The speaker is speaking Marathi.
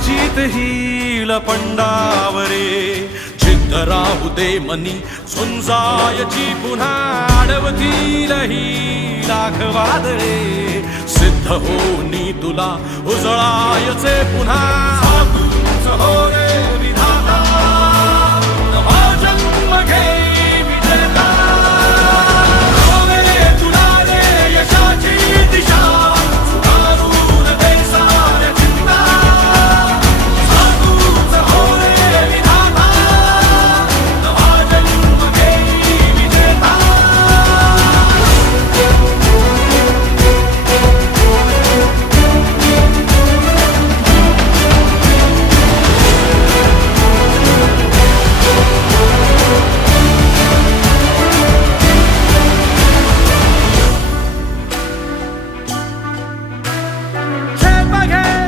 जीत हिल पंडावरे जिद्द राहू दे मनी झुंजायची पुन्हा अडवतील ही लाख वादळे सिद्ध होनी तुला उजळायचे पुन्हा